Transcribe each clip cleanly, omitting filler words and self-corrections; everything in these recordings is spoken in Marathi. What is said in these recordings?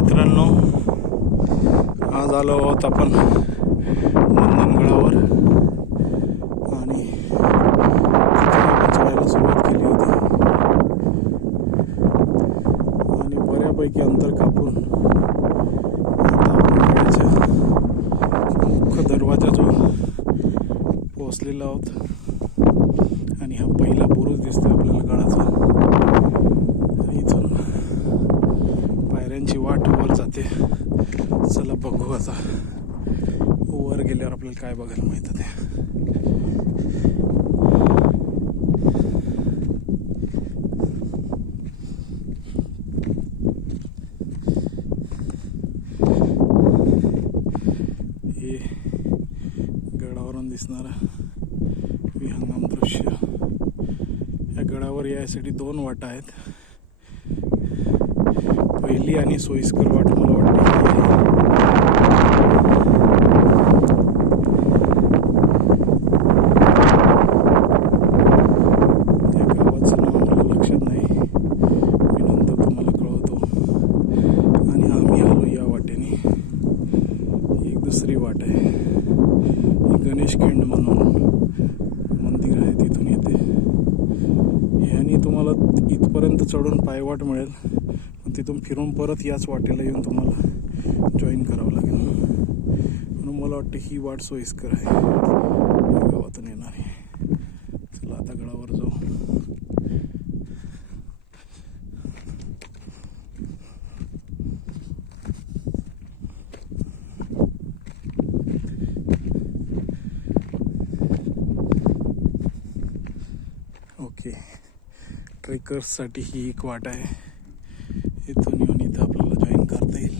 मित्रांनो, आज आलो आहोत आपण मंदनगडावर आणि चढायला सुरुवात केली होती आणि बऱ्यापैकी अंतर कापून आता आपण गडाच्या मुख्य दरवाजा जो पोहोचलेला आहोत आणि हा पहिला बुरुज दिसतोय आपल्याला गडाचा. इथून पायऱ्यांची वाट वर जाते. चला बघू आता वर गेल्यावर आपल्याला काय बघायला मिळतं ते. हे गडावरून दिसणारा विहंगम दृश्य. या गडावर यायसाठी 2 वाटा आहेत. पहिली आणि सोयीस्कर वाट मला वाटते या गावाचं नाव मला लक्षात नाही, मी नंतर तुम्हाला कळवतो. आणि आम्ही आलो या वाटेने. एक दुसरी वाट आहे, ही गणेश खिंड म्हणून मंदिर आहे, तिथून येते. ह्यानी तुम्हाला इथपर्यंत चढून पायवाट मिळेल, तिथून फिरून परत याच वाटेला येऊन तुम्हाला जॉईन करावं लागेल. म्हणून मला वाटतं ही वाट सोयीस्कर आहे या गावातून येणारी. चला आता गडावर जाऊ. ओके, ट्रेकर्ससाठी ही एक वाट आहे. इथून येऊन इथं आपल्याला जॉईन करता येईल.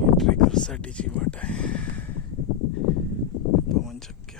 ही ट्रेकर्ससाठीची वाट आहे. पवनचक्क्य.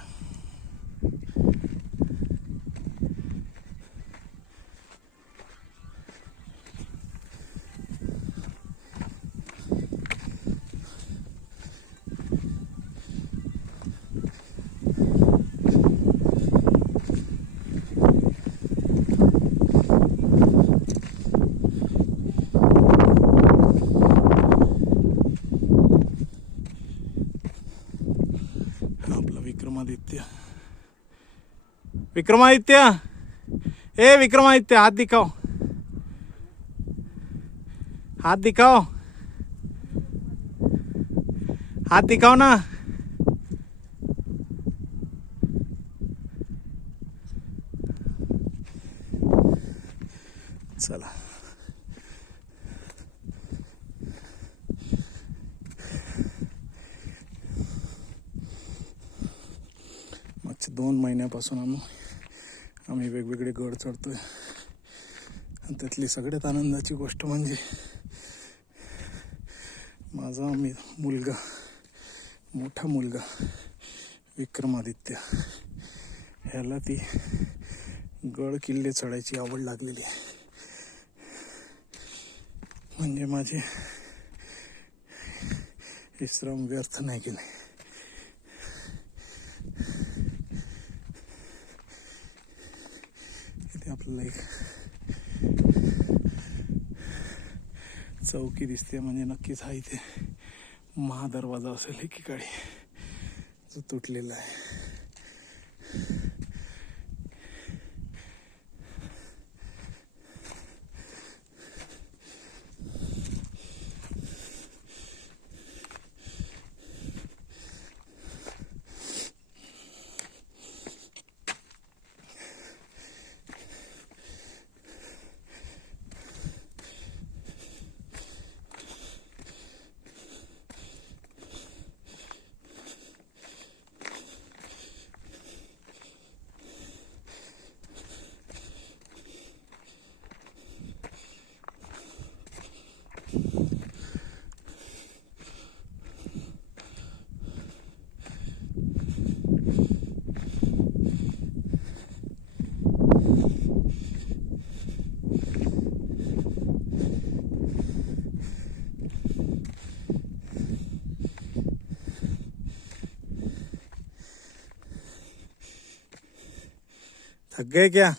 विक्रमादित्य, ए विक्रमादित्य, हाथ दिखाओ, हाथ दिखाओ, हाथ दिखाओ ना. चला मागच्या 2 महिन्यापासून आम्ही वेगवेगळे गड चढतोय. आणि त्यातली सगळ्यात आनंदाची गोष्ट म्हणजे माझा मुलगा, मोठा मुलगा विक्रमादित्य, ह्याला ती गड किल्ले चढायची आवड लागलेली आहे. म्हणजे माझे विश्राम व्यर्थ नाही केले. इथे आपल्याला एक चौकी दिसते, म्हणजे नक्कीच हा इथे महादरवाजा असेल एकीकडे, जो तुटलेला आहे. थक गए क्या?